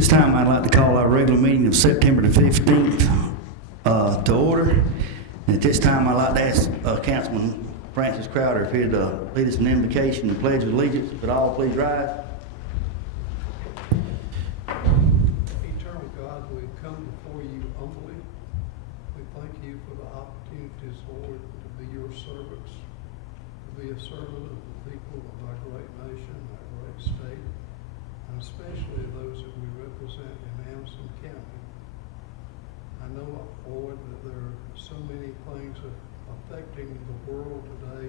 This time I'd like to call our regular meeting of September the 15th to order. And at this time I'd like to ask Councilman Francis Crowder if he'd lead us in invocation and pledge of allegiance. Would all please rise? Eternal God, we come before you humbly. We thank you for the opportunities, Lord, to be your servants, to be a servant of the people of our great nation, our great state, and especially those that we represent in Anderson County. I know, Lord, that there are so many things affecting the world today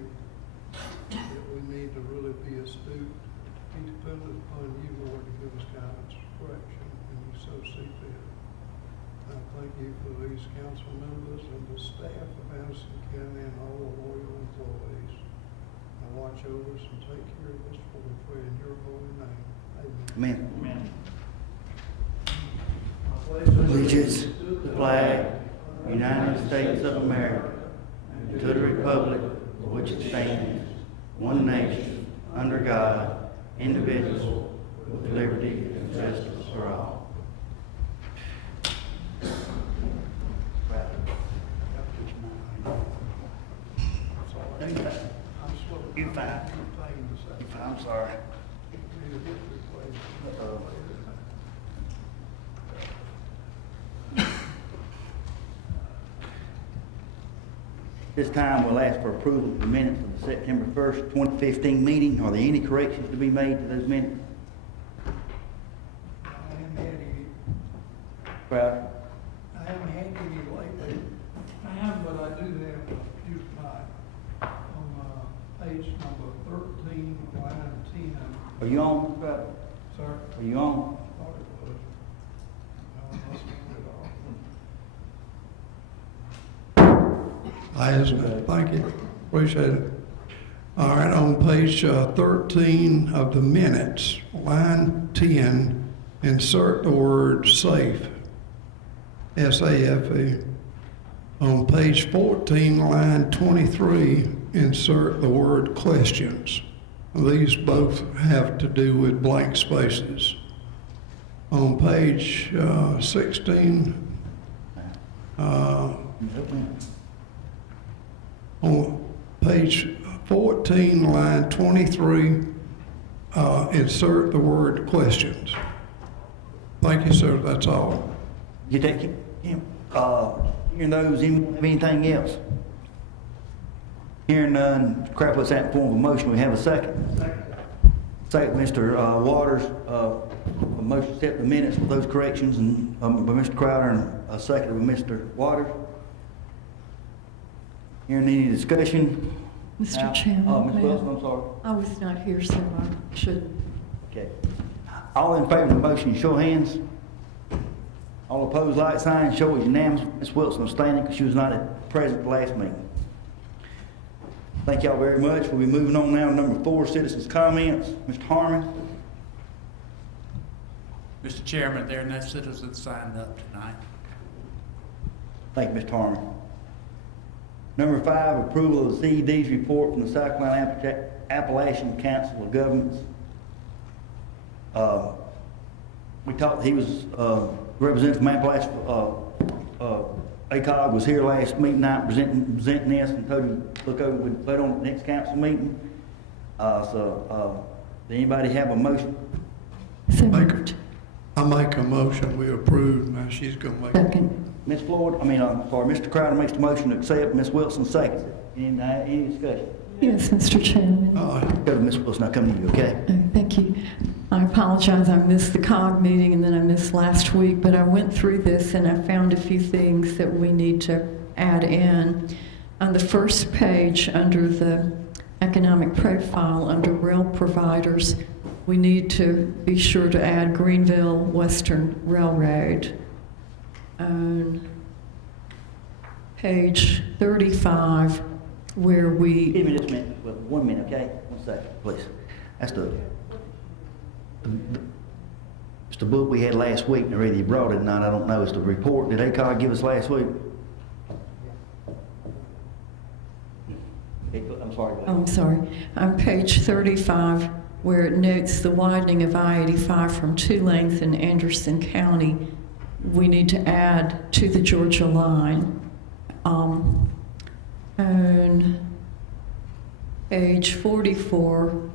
that we need to really be astute, be dependent upon you, Lord, to give us guidance, correction, and you so see fit. I thank you for these council members and the staff of Anderson County and all the loyal employees. Now watch over us and take care of us, for we pray in your holy name. Amen. Amen. Allegiance to the flag of the United States of America and to the republic for which it stands, one nation, under God, indivisible, with liberty and justice for all. You're fine. You're fine. I'm sorry. This time we'll ask for approval of the minutes of the September 1st, 2015 meeting. Are there any corrections to be made to those minutes? I haven't had any. Crowder? I haven't had any lately. I have, but I do have a few tonight on page number 13, line 10. Are you on, Crowder? Sir? Are you on? I thought it was. No, I must have it off. Thank you. Appreciate it. All right, on page 13 of the minutes, line 10, insert the word safe, S-A-F-E. On page 14, line 23, insert the word questions. These both have to do with blank spaces. On page 16, on page 14, line 23, insert the word questions. Thank you, sir. That's all. You take him? Hearing those, anything else? Hearing none, Crowder puts that in form of a motion. We have a second. Second, Mr. Waters, a motion to accept the minutes with those corrections and by Mr. Crowder, and a second by Mr. Waters. Hearing any discussion? Mr. Chairman, Ms. Wilson, I'm sorry. I was not here, so I should. Okay. All in favor of the motion, show of hands. All opposed, like sign. Show is unanimous. Ms. Wilson abstaining because she was not present at the last meeting. Thank y'all very much. We'll be moving on now to number 4, citizens' comments. Mr. Harmon. Mr. Chairman, there are no citizens signed up tonight. Thank you, Mr. Harmon. Number 5, approval of the CED's report from the South Carolina Appalachian Council of Governments. We talked, he was representative from Appalachia. ACOG was here last meeting night presenting this and told you to look over, we'd vote on the next council meeting. Does anybody have a motion? So moved. I make a motion, we approve. Now she's going to make it. Second. Ms. Floyd, Mr. Crowder makes the motion to accept, Ms. Wilson seconds it. Any discussion? Yes, Mr. Chairman. Go to Ms. Wilson, I'll come to you, okay? Thank you. I apologize, I missed the COG meeting and then I missed last week, but I went through this and I found a few things that we need to add in. On the first page, under the economic profile, under rail providers, we need to be sure to add Greenville Western Railroad. On page 35, where we... Give me just a minute, well, 1 minute, okay? 1 second, please. That's it's the book we had last week, and whether you brought it or not, I don't know. It's the report that ACOG give us last week. I'm sorry. Oh, I'm sorry. On page 35, where it notes the widening of I-85 from 2 lanes in Anderson County, we need to add to the Georgia line. On page 44,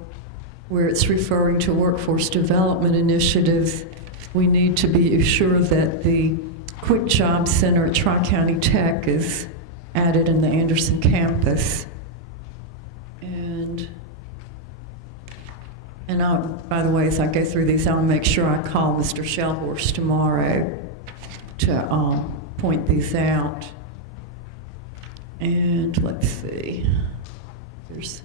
where it's referring to workforce development initiatives, we need to be sure that the Quick Job Center at Tri-County Tech is added in the Anderson campus. And by the way, as I go through these, I'll make sure I call Mr. Shellhorst tomorrow to point these out. And let's see, there's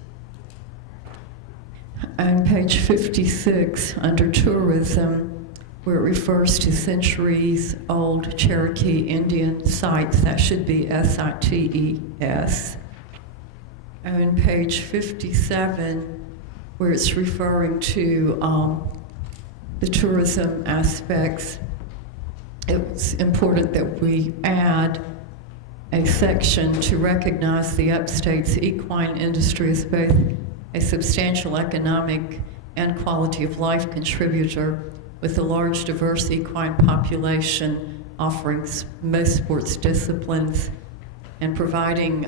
on page 56 under tourism, where it refers to centuries-old Cherokee Indian sites, that should be SITES. On page 57, where it's referring to the tourism aspects, it's important that we add a section to recognize the upstate's equine industry as both a substantial economic and quality of life contributor with a large diverse equine population offering most sports disciplines and providing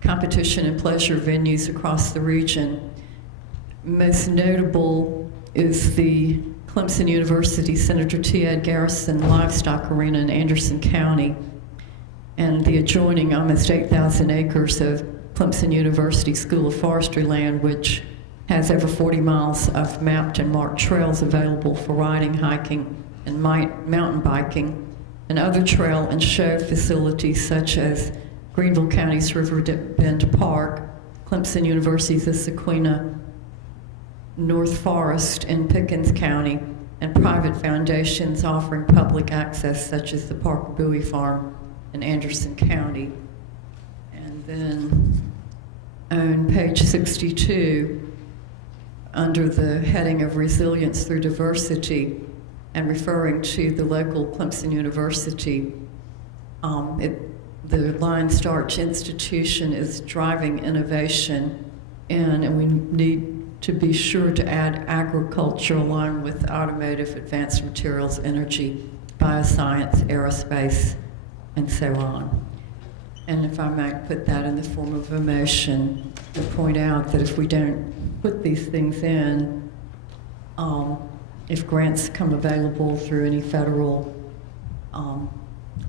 competition and pleasure venues across the region. Most notable is the Clemson University Senator T. Ed Garrison Livestock Arena in Anderson County and the adjoining almost 8,000 acres of Clemson University School of Forestry land, which has over 40 miles of mapped and marked trails available for riding, hiking, and mountain biking, and other trail and show facilities such as Greenville County's Riverbend Park, Clemson University's Issaquena North Forest in Pickens County, and private foundations offering public access such as the Park Bowie Farm in Anderson County. And then on page 62, under the heading of Resilience Through Diversity, and referring to the local Clemson University, the Line Starch Institution is driving innovation in, and we need to be sure to add agriculture along with automotive, advanced materials, energy, bioscience, aerospace, and so on. And if I might put that in the form of a motion to point out that if we don't put these things in, if grants come available through any federal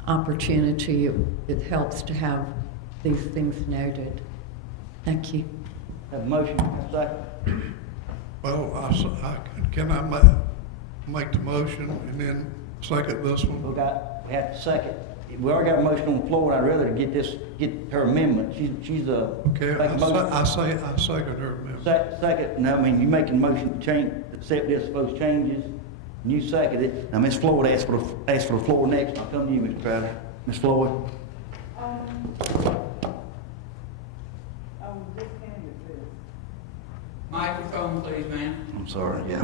opportunity, it helps to have these things noted. Thank you. Have a motion, have a second? Well, can I make the motion and then second this one? We have to second. We already got a motion on the floor, and I'd rather get her amendment. She's Okay, make a motion. I second her amendment. Second, no, I mean, you making a motion to change, accept this, those changes, and you second it. Now, Ms. Floyd asked for the floor next. I'll come to you, Mr. Crowder. Ms. Floyd? Microphone, please, ma'am. I'm sorry, yeah.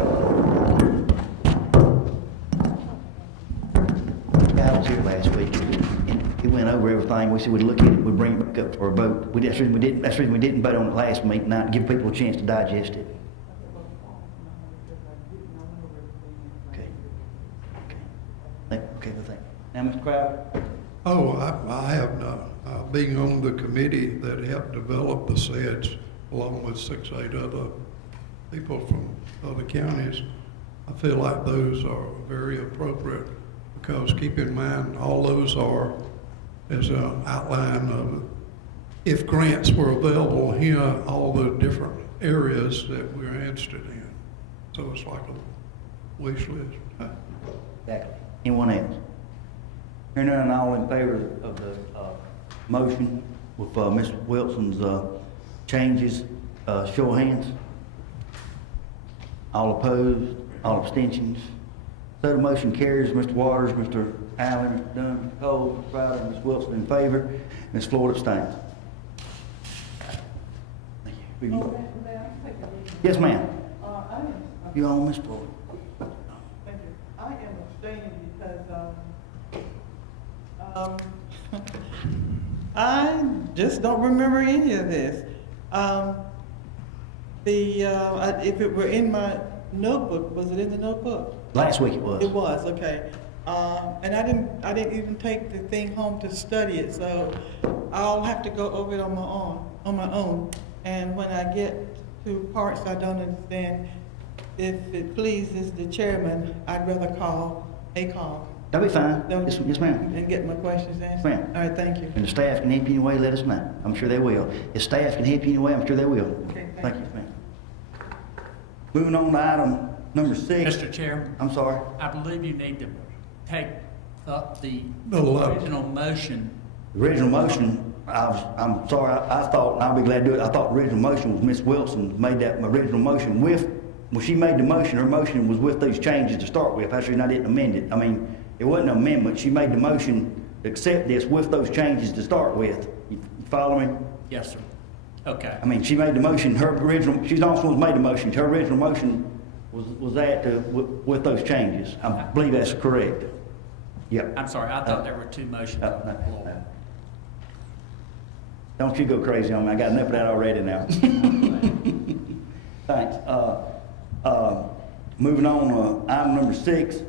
I was here last week, and he went over everything. We said we'd look at it, we'd bring it back up for a vote. That's the reason we didn't vote on it last meeting, not to give people a chance to digest it. Okay. Okay, well, thank you. Now, Mr. Crowder? Oh, I have not. Being on the committee that helped develop the SEDS, along with 6, 8 other people from other counties, I feel like those are very appropriate because keep in mind, all those are as an outline of if grants were available here, all the different areas that we're interested in. So it's like a wish list. Exactly. Anyone else? Hearing none, all in favor of the motion with Ms. Wilson's changes, show of hands. All opposed, all abstentions. So the motion carries. Mr. Waters, Mr. Allen, Mr. Dunn, Mr. Cole, Mr. Crowder, Ms. Wilson in favor. Ms. Floyd abstains. Thank you. Yes, ma'am. You on, Ms. Floyd? Thank you. I am abstaining because I just don't remember any of this. if it were in my notebook, was it in the notebook? Last week it was. It was, okay. And I didn't even take the thing home to study it, so I'll have to go over it on my own. And when I get to parts I don't understand, if it pleases the chairman, I'd rather call ACOG. That'll be fine. Don't- Yes, ma'am. And get my questions answered. Ma'am. All right, thank you. And the staff can help you anyway, let us know. I'm sure they will. If staff can help you anyway, I'm sure they will. Okay, Thank you, ma'am. Moving on to item number 6. Mr. Chairman, I'm sorry. I believe you need to take up the No, original motion. The original motion, I'm sorry, I thought, and I'll be glad to do it, I thought the original motion was Ms. Wilson made that original motion with, when she made the motion, her motion was with those changes to start with. That's the reason I didn't amend it. I mean, it wasn't an amendment. She made the motion to accept this with those changes to start with. You follow me? Yes, sir. Okay. I mean, she made the motion, her original, she's also made the motion. Her original motion was that with those changes. I believe that's correct. Yep. I'm sorry, I thought there were two motions on the floor. Don't you go crazy on me. I got enough of that already now. Thanks. Moving on, item number 6,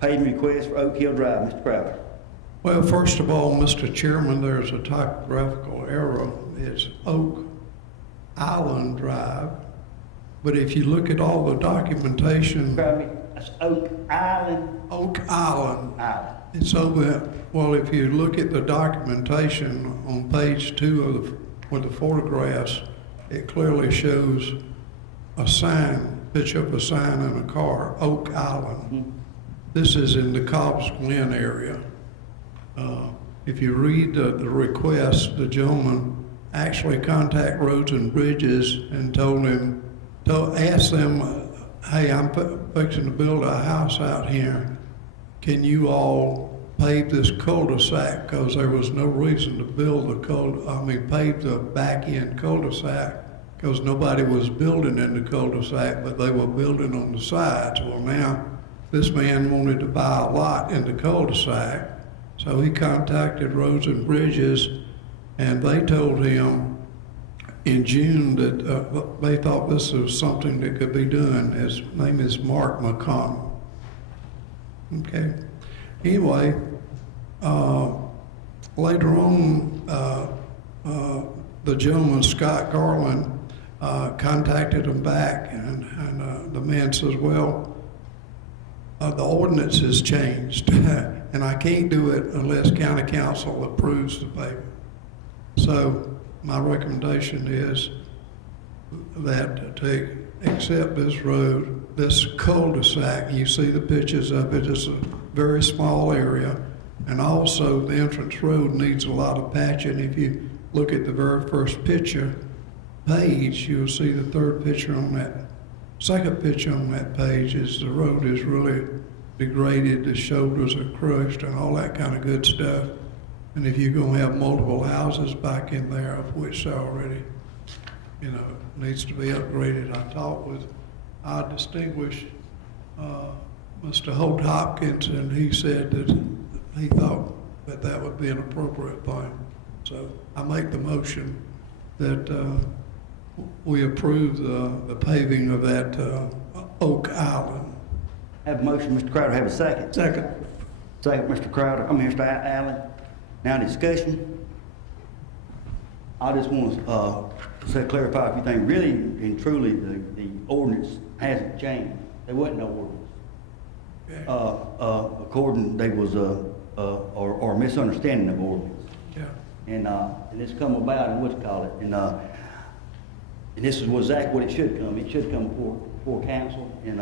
paving request for Oak Hill Drive, Mr. Crowder. Well, first of all, Mr. Chairman, there's a typographical error. It's Oak Island Drive. But if you look at all the documentation, That's Oak Island. Oak Island, Island. it's over, well, if you look at the documentation on page 2 with the photographs, it clearly shows a sign, picture of a sign in a car, Oak Island. This is in the Cobb's Glen area. If you read the request, the gentleman actually contacted Roads and Bridges and asked them, hey, I'm fixing to build a house out here. Can you all pave this cul-de-sac? Because there was no reason to build pave the back end cul-de-sac, because nobody was building in the cul-de-sac, but they were building on the sides. Well, now, this man wanted to buy a lot in the cul-de-sac, so he contacted Roads and Bridges, and they told him in June that they thought this was something that could be done. His name is Mark McConnell. Okay. Anyway, later on, the gentleman, Scott Garland, contacted him back, and the man says, well, the ordinance has changed, and I can't do it unless county council approves the payment. So my recommendation is that to accept this road, this cul-de-sac, you see the pictures of it, it's a very small area, and also the entrance road needs a lot of patching. If you look at the very first picture page, you'll see the third picture on that, second picture on that page is the road is really degraded, the shoulders are crushed and all that kind of good stuff. And if you're gonna have multiple houses back in there, of which there already, needs to be upgraded, I talked with our distinguished Mr. Holt Hopkins, and he said that he thought that would be an appropriate thing. So I make the motion that we approve the paving of that Oak Island. Have a motion, Mr. Crowder, have a second. Second. Second, Mr. Crowder, Mr. Allen. Now discussion. I just want to clarify a few things. Really and truly, the ordinance hasn't changed. There wasn't no ordinance. Okay. According, there was or misunderstanding of ordinance. Yeah. And it's come about, and what's call it, and this is exactly what it should come. It should come before council, and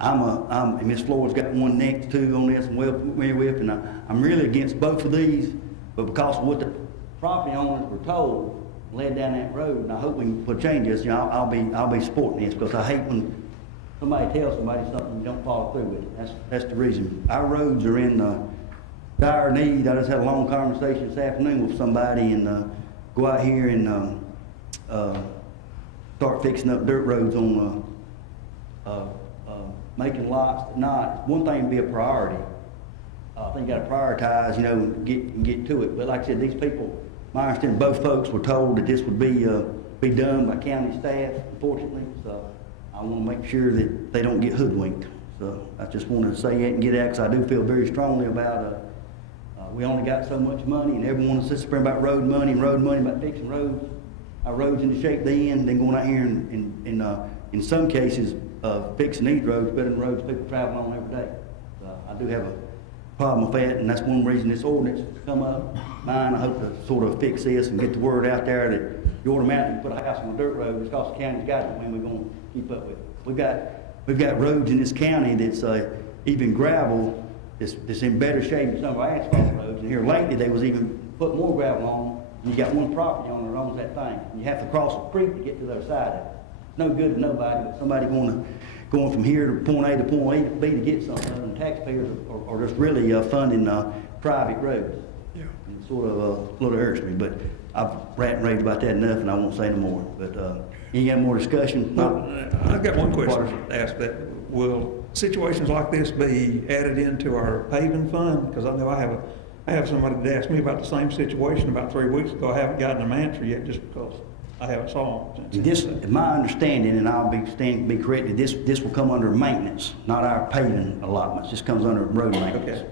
and Ms. Floyd's got one next to on this, and well familiar with, and I'm really against both of these, but because of what the property owners were told, led down that road, and I hope we can put changes. I'll be supporting this, because I hate when somebody tells somebody something and don't follow through with it. That's the reason. Our roads are in dire need. I just had a long conversation this afternoon with somebody, and go out here and start fixing up dirt roads on making lots at night. One thing would be a priority. I think you got to prioritize, get to it. But like I said, these people, my understanding, both folks were told that this would be be done by county staff, unfortunately, so I want to make sure that they don't get hoodwinked. So I just wanted to say that and get out, because I do feel very strongly about, we only got so much money, and everyone sits there about road money, about fixing roads. Our roads in the shape they in, then going out here and in some cases, fixing these roads better than roads people travel on every day. So I do have a problem with that, and that's one reason this ordinance has come up. Mine, I hope to sort of fix this and get the word out there that you automatically put a house on a dirt road, it's because the county's got it, when we're gonna keep up with it. We've got roads in this county that's, even gravel, that's in better shape than some of our asphalt roads. And here lately, they was even put more gravel on, and you got one property owner that owns that thing. And you have to cross a creek to get to the other side of it. No good to nobody, but somebody going from here to point A to point B to get something, and taxpayers are just really funding private roads. Yeah. And it sort of a little irks me, but I've ranted and raved about that enough, and I won't say no more. But any other more discussion? I've got one question to ask that. Will situations like this be added into our paving fund? Because I know I have somebody that asked me about the same situation about 3 weeks ago. I haven't gotten them answer yet, just because I haven't saw them. This, my understanding, and I'll be corrected, this will come under maintenance, not our paving allotments. This comes under road maintenance. Okay.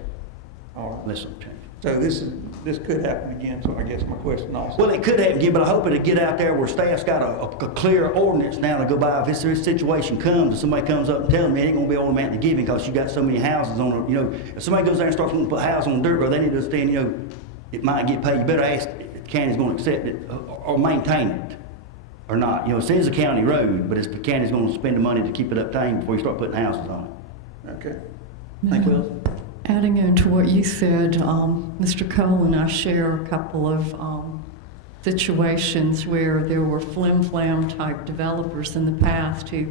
All right. Unless it'll change. So this could happen again, so I guess my question also. Well, it could happen again, but I hope it'll get out there where staff's got a clear ordinance now to go by. If this situation comes, and somebody comes up and tells me, it ain't gonna be automatically given because you got so many houses on it, if somebody goes there and starts to put a house on dirt road, they need to understand, it might get paid. You better ask if the county's gonna accept it or maintain it or not. It says a county road, but it's the county's gonna spend the money to keep it uptained before you start putting houses on it. Okay. Thank you, Wilson. Adding on to what you said, Mr. Cole and I share a couple of situations where there were flim-flam type developers in the past who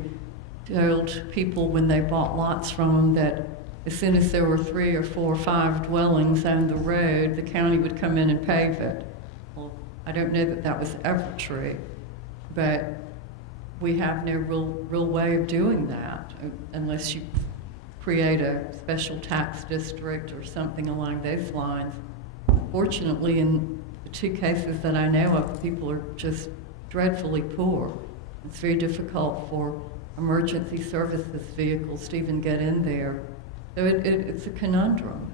told people when they bought lots from them that as soon as there were 3 or 4 or 5 dwellings on the road, the county would come in and pave it. Well, I don't know that that was ever true, but we have no real way of doing that unless you create a special tax district or something along those lines. Fortunately, in the 2 cases that I know of, people are just dreadfully poor. It's very difficult for emergency services vehicles to even get in there. So it's a conundrum.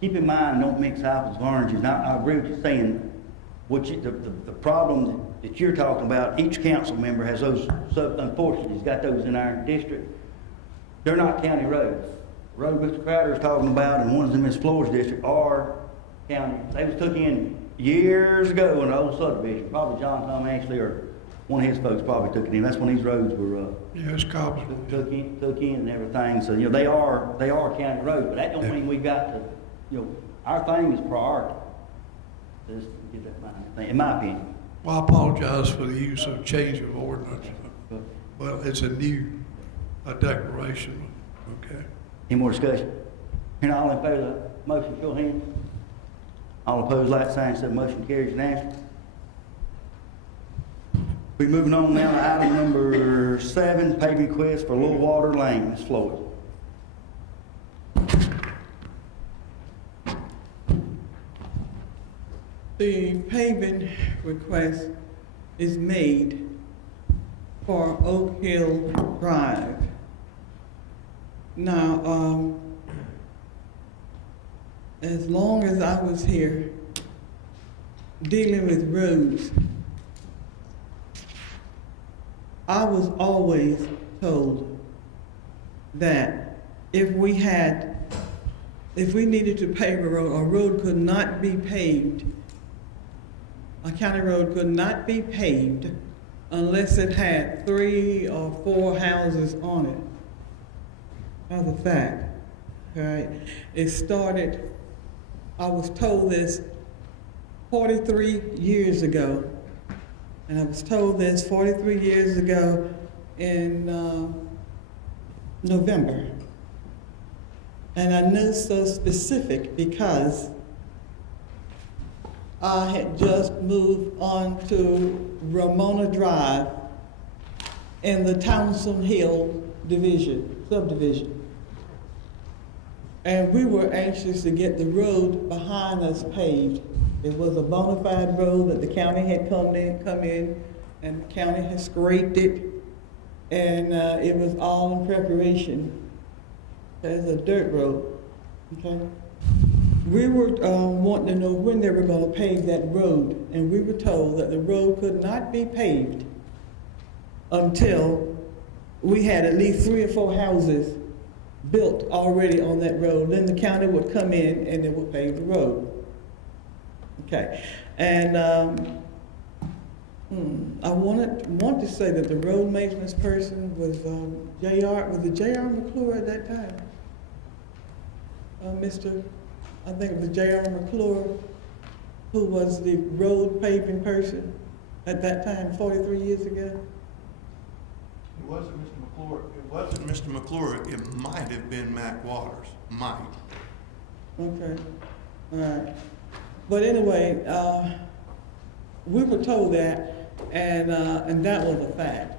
Keep in mind, don't mix apples with oranges. Now, I agree with you saying, the problem that you're talking about, each council member has those, so unfortunately, has got those in our district. They're not county roads. The road Mr. Crowder is talking about, and ones in Ms. Floyd's district are county. They was took in years ago in an old subdivision. Probably John Tom Ashley or one of his folks probably took it in. That's when these roads were Yeah, it's cops. took in and everything. So they are county roads, but that don't mean we got to. Our thing is priority. Just get that thing, in my opinion. Well, I apologize for the use of change of ordinance. Well, it's a new declaration, okay? Any more discussion? Hearing all in favor of the motion, show of hands. All opposed, like sign, said motion carries unanimously. We're moving on now to item number 7, paving request for Little Water Lane, Ms. Floyd. The paving request is made for Oak Hill Drive. Now, as long as I was here dealing with roads, I was always told that if we needed to pave a road could not be paved, a county road could not be paved unless it had 3 or 4 houses on it. That's a fact, right? It started, I was told this 43 years ago. And I was told this 43 years ago in November. And I knew so specific because I had just moved on to Ramona Drive in the Townsend Hill subdivision. And we were anxious to get the road behind us paved. It was a bona fide road that the county had come in and the county has scraped it, and it was all in preparation. There's a dirt road, okay? We were wanting to know when they were gonna pave that road, and we were told that the road could not be paved until we had at least 3 or 4 houses built already on that road. Then the county would come in and they would pave the road. Okay, and I want to say that the road maintenance person was was it J.R. McClure at that time? I think it was J.R. McClure, who was the road paving person at that time, 43 years ago. It wasn't Mr. McClure. It wasn't Mr. McClure. It might have been Mac Waters. Might. Okay, all right. But anyway, we were told that, and that was a fact.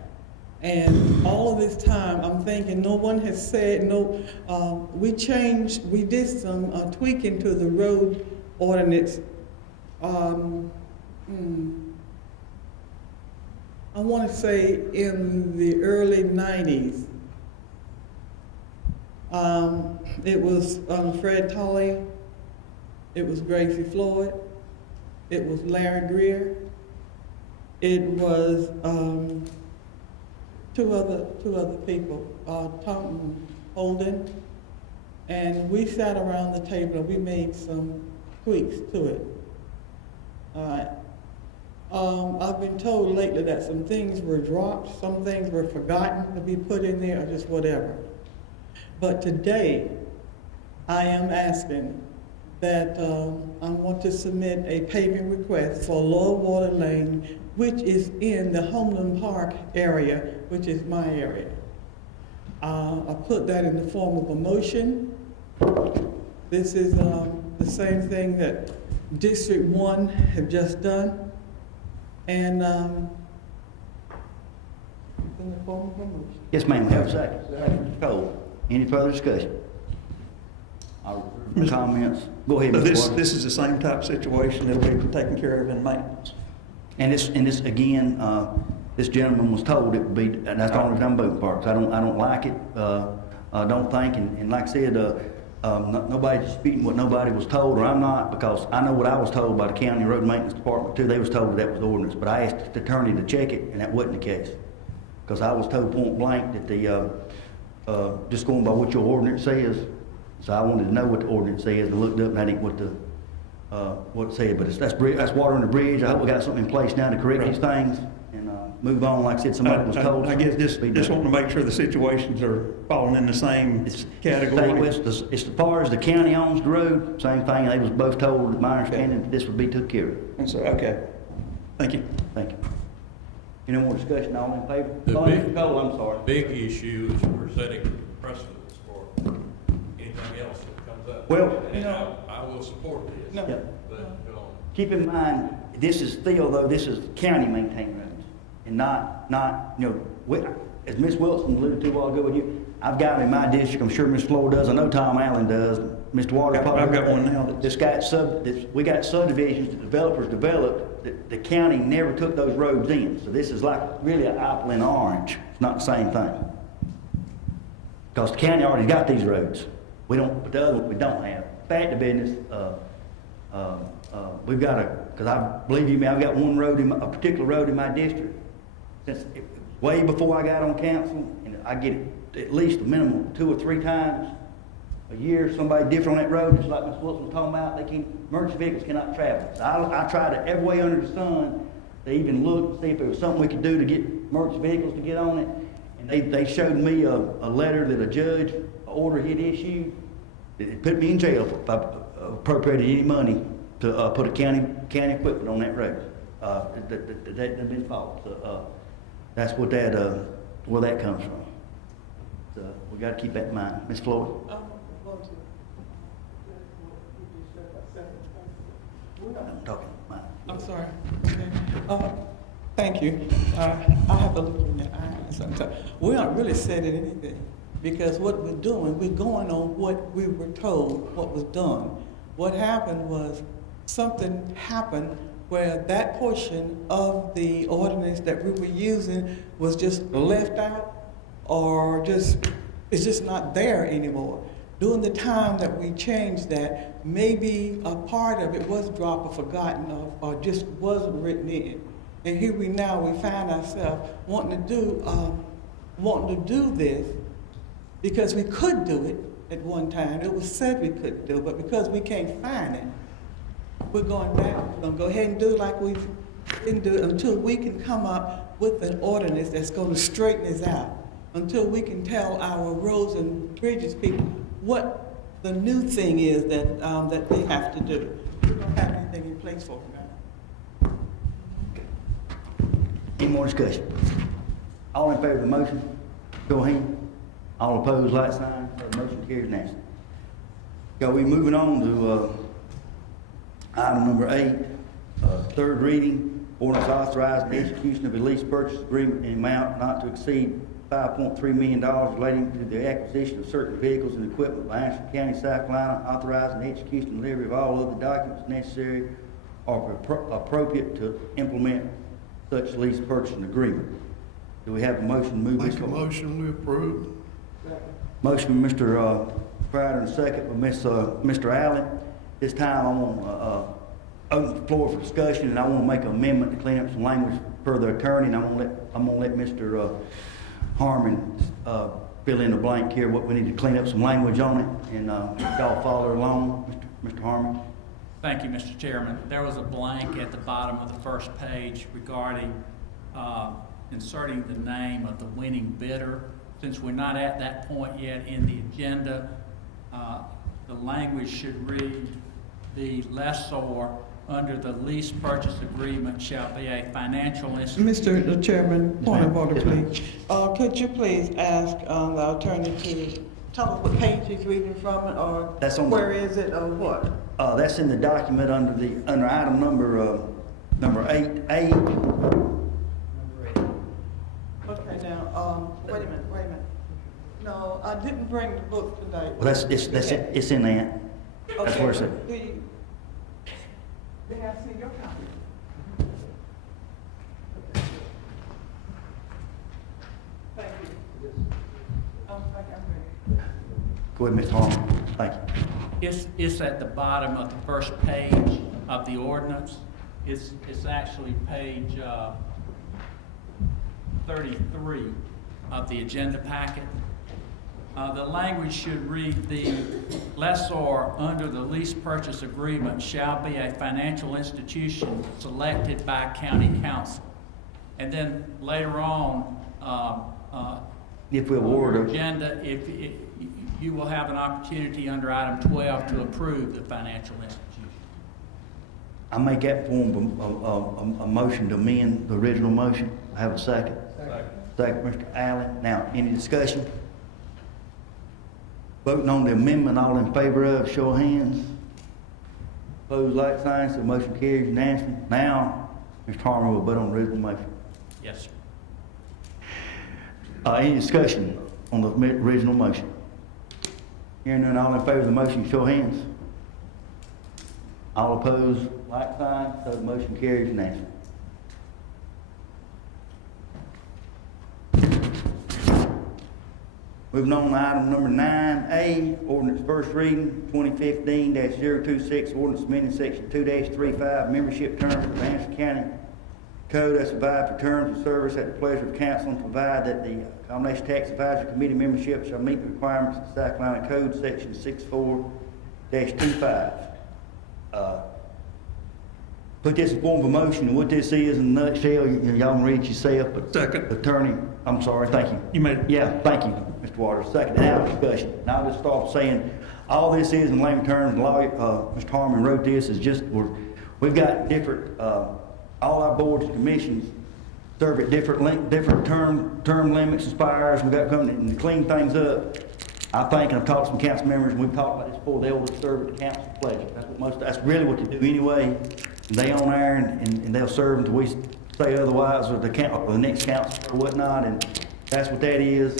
And all of this time, I'm thinking no one has said, no, we did some tweaking to the road ordinance. I want to say in the early 90s. It was Fred Tolley, it was Gracie Floyd, it was Larry Greer, it was two other people, Tom Holden, and we sat around the table and we made some tweaks to it. All right. I've been told lately that some things were dropped, some things were forgotten to be put in there, or just whatever. But today, I am asking that I want to submit a paving request for Lower Water Lane, which is in the Homeland Park area, which is my area. I put that in the form of a motion. This is the same thing that District 1 have just done. And it's in the form of a motion. Yes, ma'am, have a second. Second, Mr. Cole. Any further discussion? I'll reserve my comments. Go ahead, So Mr. Waters. this is the same type of situation that'll be taken care of in maintenance. And this again, this gentleman was told it would be, and that's the only reason I'm voting for it, 'cause I don't like it, I don't think, and like I said, nobody's disputing what nobody was told, or I'm not, because I know what I was told by the county road maintenance department too. They was told that was the ordinance, but I asked the attorney to check it, and that wasn't the case. Because I was told point blank that the, just going by what your ordinance says, so I wanted to know what the ordinance says, and looked up, and I didn't what it said, but that's water on the bridge. I hope we got something in place now to correct these things, and move on. Like I said, somebody was told. I guess just wanting to make sure the situations are falling in the same category. It's as far as the county owns the road, same thing. They was both told, my understanding, that this would be took care of. And so, okay, thank you. Thank you. Any more discussion, all in favor? The Oh, big- Mr. Cole, I'm sorry. Big issue is we're setting precedents for anything else that comes up. Well, And I will support this. No. Yeah. But, Keep in mind, this is still, though, this is county maintained roads, and not, as Ms. Wilson alluded to a while ago with you, I've got them in my district, I'm sure Ms. Floyd does, I know Tom Allen does, Mr. Waters probably. I've got one now We got subdivisions that developers developed, that the county never took those roads in, so this is like really an apple and orange, it's not the same thing. Because the county already got these roads, but the other ones we don't have. Fact of business, we've got because I believe you me, I've got one road, a particular road in my district, since way before I got on council, and I get it at least a minimum 2 or 3 times a year, somebody different on that road, just like Ms. Wilson was talking about, emergency vehicles cannot travel. So I tried to every way under the sun to even look and see if there was something we could do to get emergency vehicles to get on it, and they showed me a letter that a judge, an order he'd issued, it put me in jail if I appropriated any money to put a county equipment on that road. That had been false. So, that's what where that comes from. So we got to keep that in mind. Ms. Floyd. I'm talking. Mine. I'm sorry. Okay. Thank you. I have to look in your eyes sometimes. We aren't really saying anything, because what we're doing, we're going on what we were told, what was done. What happened was something happened where that portion of the ordinance that we were using was just left out or it's just not there anymore. During the time that we changed that, maybe a part of it was dropped or forgotten or just wasn't written in. And here we find ourselves wanting to do this because we could do it at one time. It was said we could do it, but because we can't find it, we're going back. We're going to go ahead and do like we didn't do it until we can come up with an ordinance that's going to straighten this out, until we can tell our roads and bridges people what the new thing is that they have to do. We don't have anything in place for them now. Any more discussion? All in favor of the motion, show of hands. All opposed, like sign. The motion carries unanimously. Okay, we moving on to item number 8, third reading, ordinance authorizing the execution of a lease purchase agreement in amount not to exceed $5.3 million relating to the acquisition of certain vehicles and equipment by Anderson County, South Carolina, authorizing the execution and delivery of all other documents necessary or appropriate to implement such lease purchasing agreement. Do we have a motion to move this Make a forward? motion, we approve. Motion by Mr. Crowder and second by Mr. Allen. This time I'm going to open the floor for discussion, and I want to make an amendment to clean up some language per the attorney, and I'm going to let Mr. Harmon fill in the blank here, what we need to clean up some language on it, and y'all follow along, Mr. Harmon. Thank you, Mr. Chairman. There was a blank at the bottom of the first page regarding inserting the name of the winning bidder. Since we're not at that point yet in the agenda, the language should read, the lessor under the lease purchase agreement shall be a financial institution. Mr. Chairman, point of order, Yes, ma'am. please. Could you please ask the attorney to tell us what page he's reading from it, or That's on where is it, or what? That's in the document under item number 8A. Okay, now, wait a minute. No, I didn't bring the book tonight. Well, it's in that. That's where it's at. Do you, may I see your copy? Thank you. I'm ready. Go ahead, Mr. Harmon. Thank you. It's at the bottom of the first page of the ordinance. It's actually page 33 of the agenda packet. The language should read, the lessor under the lease purchase agreement shall be a financial institution selected by county council. And then later on, If we on award your it, agenda, you will have an opportunity under item 12 to approve the financial institution. I make that form of a motion to amend the original motion. I have a second. Second, Mr. Allen. Now, any discussion? Voting on the amendment, all in favor of, show of hands. Opposed, like signs, the motion carries unanimously. Now, Mr. Harmon will vote on the original motion. Yes, sir. Any discussion on the original motion? Hearing none, all in favor of the motion, show of hands. All opposed, like sign, so the motion carries unanimously. Moving on to item number 9A, ordinance first reading, 2015-026, ordinance amending section 2-35, membership terms of the Anderson County Code as provided for terms of service at the pleasure of council, and provide that the Combination Tax Advisory Committee membership shall meet the requirements of the South Carolina Code, section 64-25. Put this in form of a motion, and what this is in a nutshell, y'all can read it yourself, but Second. attorney, I'm sorry, thank you. You made it. Yeah, thank you, Mr. Waters. Second, now discussion. Now I'll just start saying, all this is in layman terms, lawyer, Mr. Harmon wrote this, is just, we've got different, all our boards and commissions serve at different term limits, expires, we've got coming and to clean things up. I think, and I've talked to some council members, and we've talked about this before, they will serve at the council's pleasure. That's really what they do anyway. They on there and they'll serve until we say otherwise, or the next council or whatnot, and that's what that is.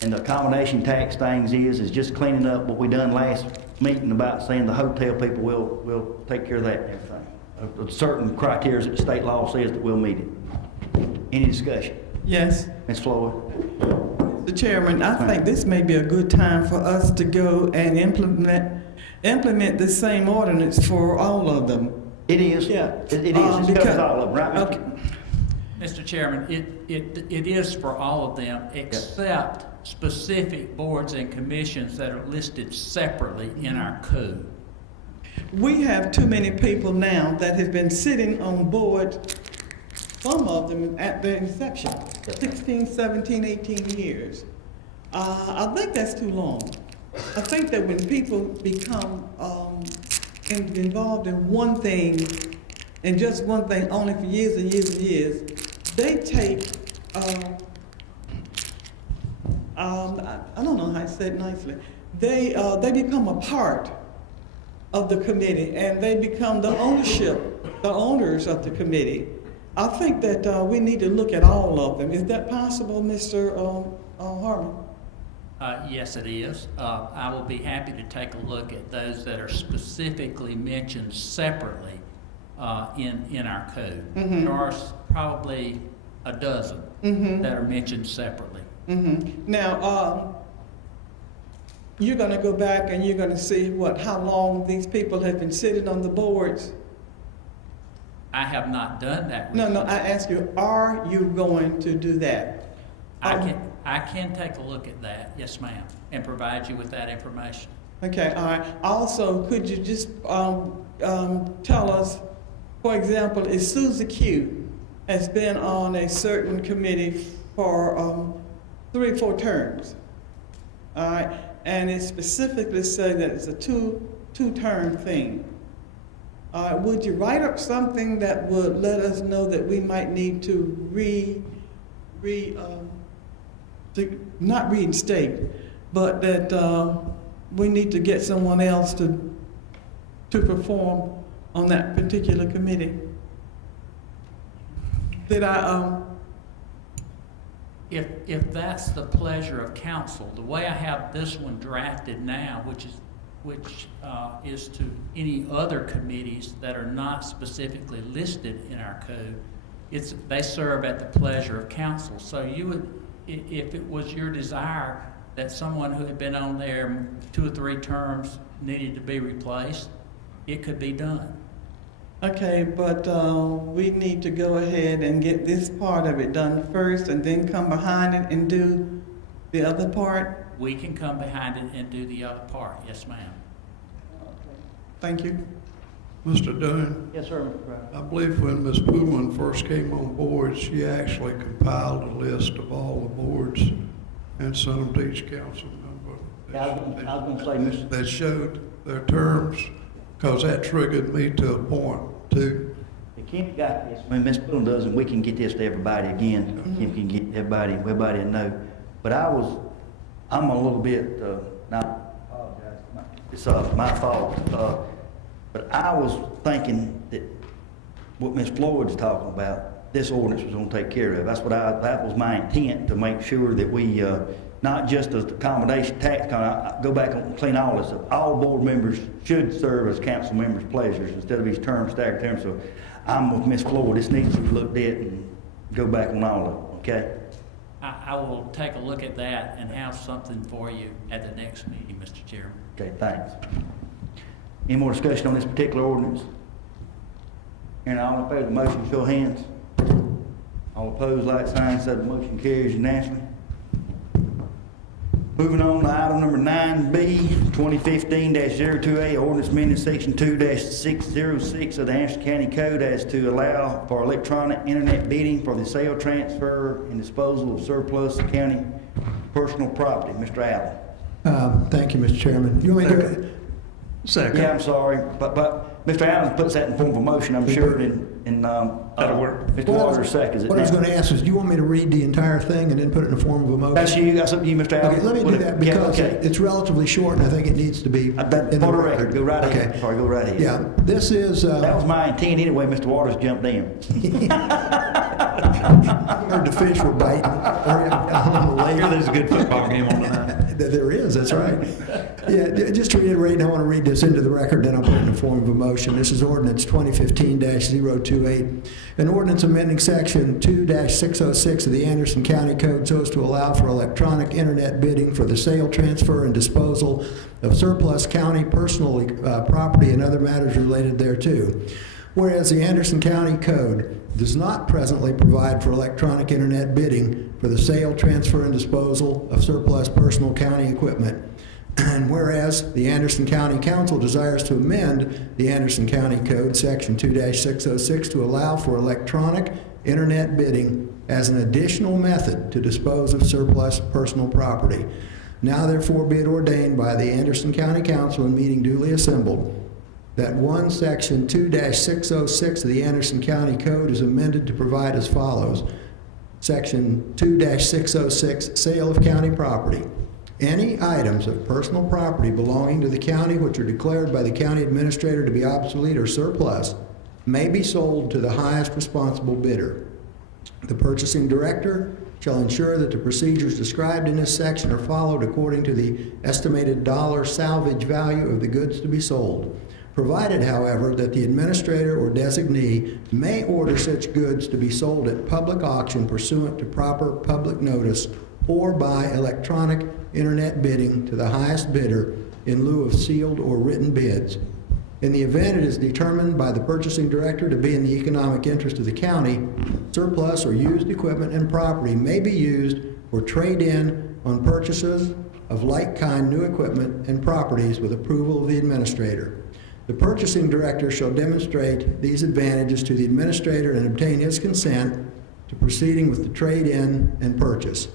And the accommodation tax things is just cleaning up what we done last meeting about saying the hotel people will take care of that and everything. of certain criteria that the state law says that we'll meet it. Any discussion? Yes. Ms. Floyd? The chairman, I think this may be a good time for us to go and implement the same ordinance for all of them. It is. Yeah. It is. It covers all of them, right, Mr.? Okay. Mr. Chairman, it is for all of them, except specific boards and commissions that are listed separately in our code. We have too many people now that have been sitting on board, some of them at the inception, 16, 17, 18 years. I think that's too long. I think that when people become involved in one thing, and just one thing only for years and years and years, they take, I don't know how to say it nicely, they become a part of the committee, and they become the owners of the committee. I think that we need to look at all of them. Is that possible, Mr. Harmon? Yes, it is. I will be happy to take a look at those that are specifically mentioned separately in our code. Mhm. There are probably a dozen that are mentioned separately. Now, you're going to go back and you're going to see how long these people have been sitting on the boards. I have not done that. No, I ask you, are you going to do that? I can take a look at that, yes, ma'am, and provide you with that information. Okay, all right. Also, could you just tell us, for example, if Susie Q has been on a certain committee for 3 or 4 terms, all right, and it specifically says that it's a two-term thing. Would you write up something that would let us know that we might need to not reinstate, but that we need to get someone else to perform on that particular committee? Did I? If that's the pleasure of council, the way I have this one drafted now, which is to any other committees that are not specifically listed in our code, they serve at the pleasure of council. So you would, if it was your desire that someone who had been on there 2 or 3 terms needed to be replaced, it could be done. Okay, but we need to go ahead and get this part of it done first and then come behind it and do the other part? We can come behind it and do the other part, yes, ma'am. Thank you. Mr. Dunn, Yes, sir, Mr. Brown. I believe when Ms. Poulin first came on board, she actually compiled a list of all the boards and sent them to each council member. Yeah, I was gonna say, Mr. That showed their terms, because that triggered me to a point too. Kim got this, when Ms. Poulin does, and we can get this to everybody again. Kim can get everybody to know. But I'm a little bit, now, I apologize, it's my fault. But I was thinking that what Ms. Floyd's talking about, this ordinance was gonna take care of. That was my intent, to make sure that we, not just as the accommodation tax, I go back and clean all this up. All board members should serve as council members' pleasures instead of these staggered terms. So I'm with Ms. Floyd. This needs to be looked at and go back on all of them, okay? I will take a look at that and have something for you at the next meeting, Mr. Chairman. Okay, thanks. Any more discussion on this particular ordinance? Hearing all in favor of the motion, show of hands. All opposed, like sign, so the motion carries unanimously. Moving on to item number 9B, 2015-02A, ordinance amending section 2-606 of the Anderson County Code as to allow for electronic internet bidding for the sale, transfer, and disposal of surplus county personal property. Mr. Allen. Thank you, Mr. Chairman. You want me to? Second. Yeah, I'm sorry, but Mr. Allen puts that in form of a motion, I'm sure, and That'll work. Mr. Waters seconds it What I was now. going to ask is, do you want me to read the entire thing and then put it in the form of a motion? That's up to you, Mr. Allen. Okay, let me do that because it's relatively short and I think it needs to be in For the the record, go right ahead. Okay. Sorry, go right ahead. Yeah, this is, That was my intent anyway, Mr. Waters jumped in. heard the fish were biting. I hear there's a good football game on tonight. There is, that's right. Yeah, just to reiterate, and I want to read this into the record, then I'll put it in the form of a motion. This is ordinance 2015-028, an ordinance amending section 2-606 of the Anderson County Code so as to allow for electronic internet bidding for the sale, transfer, and disposal of surplus county personal property and other matters related thereto. Whereas the Anderson County Code does not presently provide for electronic internet bidding for the sale, transfer, and disposal of surplus personal county equipment. And whereas the Anderson County Council desires to amend the Anderson County Code, Section 2-606, to allow for electronic internet bidding as an additional method to dispose of surplus personal property. Now therefore be it ordained by the Anderson County Council in meeting duly assembled that Section 2-606 of the Anderson County Code is amended to provide as follows. Section 2-606, sale of county property. Any items of personal property belonging to the county which are declared by the county administrator to be obsolete or surplus may be sold to the highest responsible bidder. The purchasing director shall ensure that the procedures described in this section are followed according to the estimated dollar salvage value of the goods to be sold. Provided, however, that the administrator or designee may order such goods to be sold at public auction pursuant to proper public notice or by electronic internet bidding to the highest bidder in lieu of sealed or written bids. In the event it is determined by the purchasing director to be in the economic interest of the county, surplus or used equipment and property may be used for trade-in on purchases of like-kind new equipment and properties with approval of the administrator. The purchasing director shall demonstrate these advantages to the administrator and obtain his consent to proceeding with the trade-in and purchase.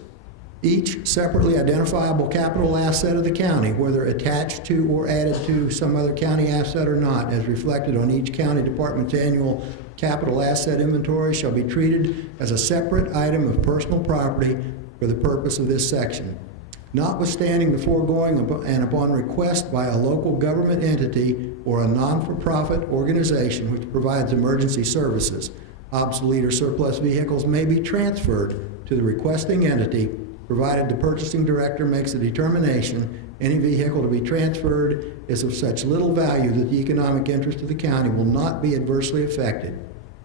Each separately identifiable capital asset of the county, whether attached to or added to some other county asset or not, as reflected on each county department's annual capital asset inventory, shall be treated as a separate item of personal property for the purpose of this section. Notwithstanding the foregoing and upon request by a local government entity or a non-for-profit organization which provides emergency services, obsolete or surplus vehicles may be transferred to the requesting entity, provided the purchasing director makes a determination any vehicle to be transferred is of such little value that the economic interest of the county will not be adversely affected.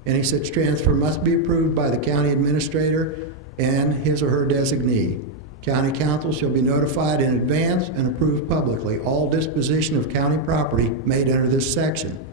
Any such transfer must be approved by the county administrator and his or her designee. County council shall be notified in advance and approved publicly all disposition of county property made under this section.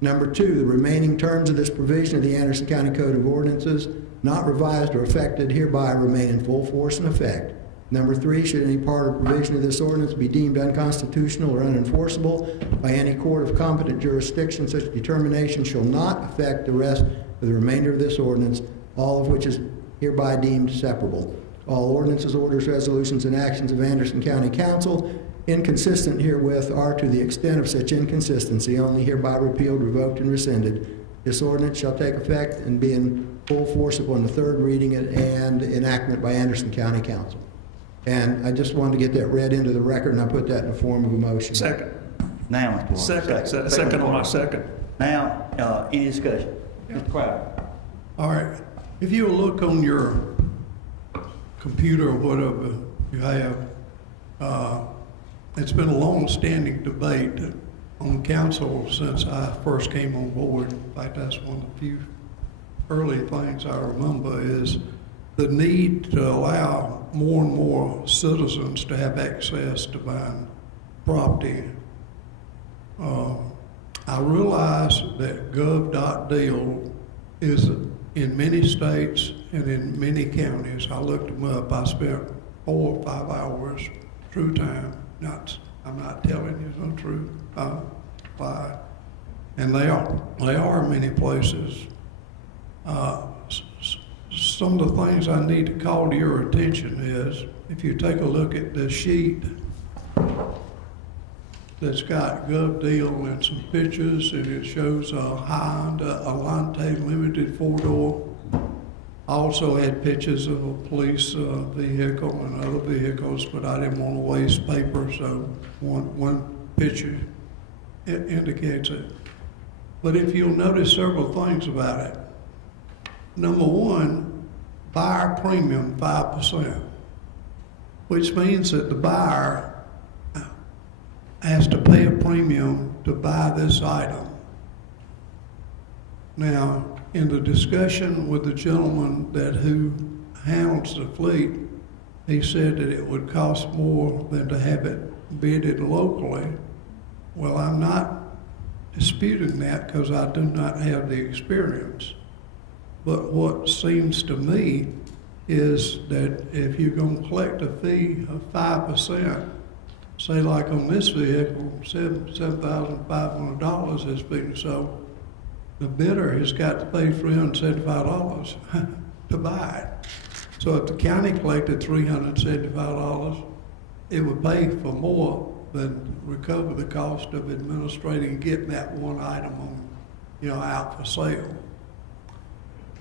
Number 2, the remaining terms of this provision of the Anderson County Code of Ordinances, not revised or affected hereby, remain in full force and effect. Number 3, should any part or provision of this ordinance be deemed unconstitutional or unenforceable by any court of competent jurisdiction, such determination shall not affect the rest of the remainder of this ordinance, all of which is hereby deemed separable. All ordinances, orders, resolutions, and actions of Anderson County Council inconsistent herewith are, to the extent of such inconsistency, only hereby repealed, revoked, and rescinded. This ordinance shall take effect and be in full force upon the third reading and enactment by Anderson County Council. And I just wanted to get that read into the record, and I put that in the form of a motion. Second. Now, Mr. Walker. Second on my second. Now, any discussion? Mr. Crowder? All right, if you will look on your computer or whatever you have, it's been a long-standing debate on council since I first came on board. In fact, that's one of the few early things I remember is the need to allow more and more citizens to have access to buying property. I realize that gov.deal is in many states and in many counties. I looked them up. I spent 4 or 5 hours true time. I'm not telling you the truth. Lie. And they are in many places. Some of the things I need to call to your attention is, if you take a look at this sheet that's got GovDeal and some pictures, and it shows a Honda Alante Limited 4-door. I also had pictures of a police vehicle and other vehicles, but I didn't want to waste paper, so one picture indicates it. But if you'll notice several things about it. Number one, buyer premium 5%. which means that the buyer has to pay a premium to buy this item. Now, in the discussion with the gentleman who handles the fleet, he said that it would cost more than to have it bidded locally. Well, I'm not disputing that because I do not have the experience. But what seems to me is that if you're going to collect a fee of 5%, say like on this vehicle, $7,500 is being sold, the bidder has got to pay $375 to buy it. So if the county collected $375, it would pay for more than recover the cost of administrating and getting that one item on, out for sale.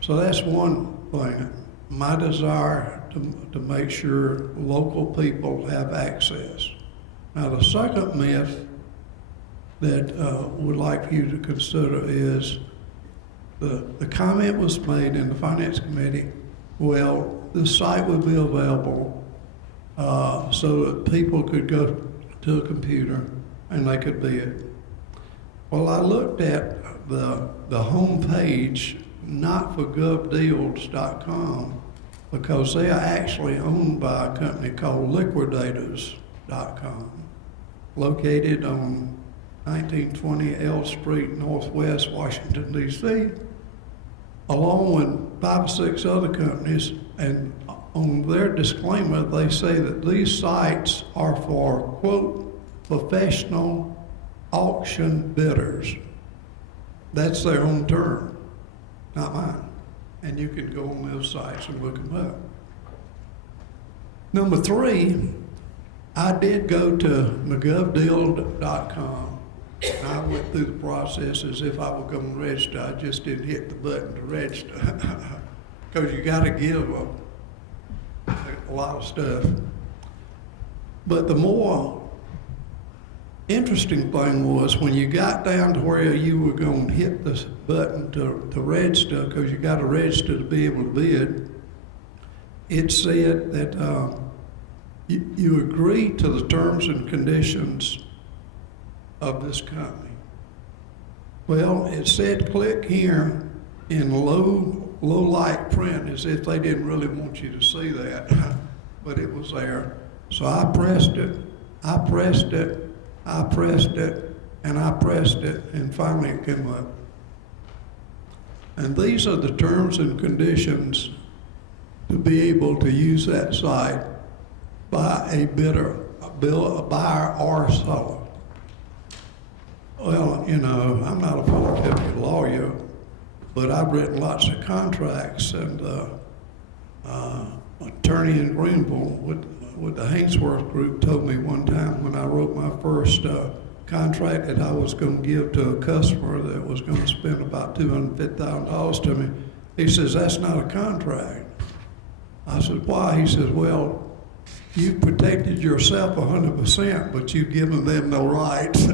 So that's one thing. My desire to make sure local people have access. Now, the second myth that would like for you to consider is the comment was made in the Finance Committee, well, the site would be available so that people could go to a computer and they could bid. Well, I looked at the home page, not for govdeals.com, because they are actually owned by a company called liquidators.com, located on 1920 L Street, Northwest Washington, D.C., along with 5 or 6 other companies. And on their disclaimer, they say that these sites are for, quote, professional auction bidders. That's their own term, not mine. And you can go on those sites and look them up. Number 3, I did go to govdeal.com. And I went through the process as if I were going to register. I just didn't hit the button to register because you got to give a lot of stuff. But the more interesting thing was when you got down to where you were going to hit this button to register, because you got to register to be able to bid, it said that you agree to the terms and conditions of this company. Well, it said click here in low light print, as if they didn't really want you to see that, but it was there. So I pressed it, I pressed it, I pressed it, and I pressed it, and finally it came up. And these are the terms and conditions to be able to use that site by a bidder, a buyer or seller. Well, I'm not a full-time lawyer, but I've written lots of contracts, and attorney in Greenville with the Hainsworth Group told me one time when I wrote my first contract that I was going to give to a customer that was going to spend about $250,000 to me. He says, that's not a contract. I said, why? He says, well, you've protected yourself 100%, but you've given them no rights.